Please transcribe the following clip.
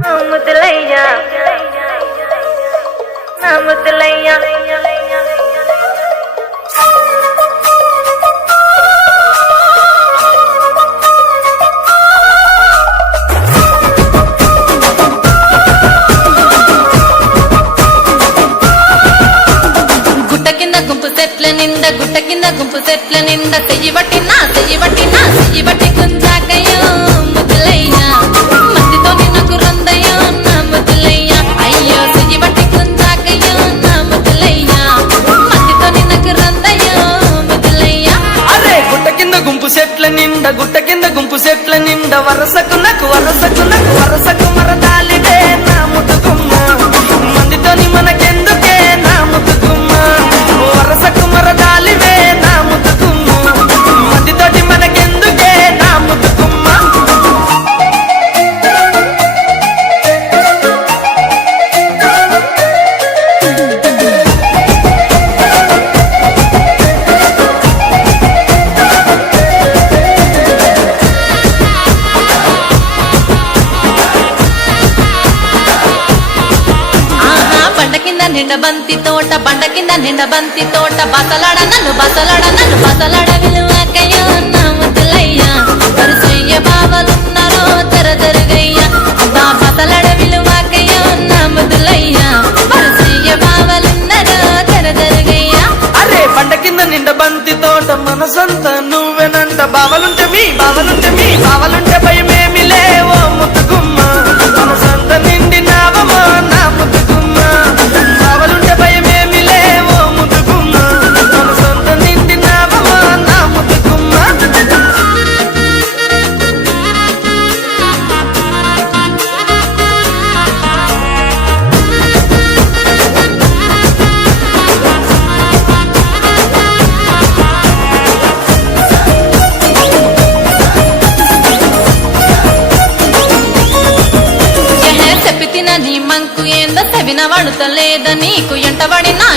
ముద్దులయ్యా నా ముద్దులయ్యా గుట్ట కింద గుంపు చెట్ల నిండా చెయ్యి బట్టి గుంజాకయ్యో ముద్దులయ్యా మట్టితో నిన్నకు రందయ్యో నా ముద్దులయ్యా అయ్యో చెయ్యి బట్టి గుంజాకయ్యో నా ముద్దులయ్యా మట్టితో నిన్నకు రందయ్యో ముద్దులయ్యా. అరే గుట్ట కింద గుంపు చెట్ల నిండా వరసకు మరదాలిడే నా ముద్దుగుమ్మ మందితోని మనకెందుకే నా ముద్దుగుమ్మ వరసకు మరదాలివే నా ముద్దుగుమ్మ మందితోటి మనకెందుకే నా ముద్దుగుమ్మ. బండ కింద నిండ బంతి తోట బసలాడ బసలాడ విలువకయ్యో నా ముద్దులయ్యా పరిచయ్య బావలున్నారో తెరదరుగయ్యా అబ్బా బసలాడ విలువకయ్యో నా ముద్దులయ్యా పరిచయ్య బావలున్నారో తెరదరుగయ్యా. అరే బండ కింద నిండ బంతి తోట మనసంత నువ్వెనంట బావలుంటే భయమేమి లేవో ముద్దుగుమ్మ మనసంత నిండి నావమో నా ముద్దుగుమ్మ బావలుంటే భయమేమి లేవో ముద్దుగుమ్మ మనసంత నిండి నావమో నా ముద్దుగుమ్మ. నీ మంకు ఏందో సెవిన వాడుతలేద నీకు ఎంటబడినా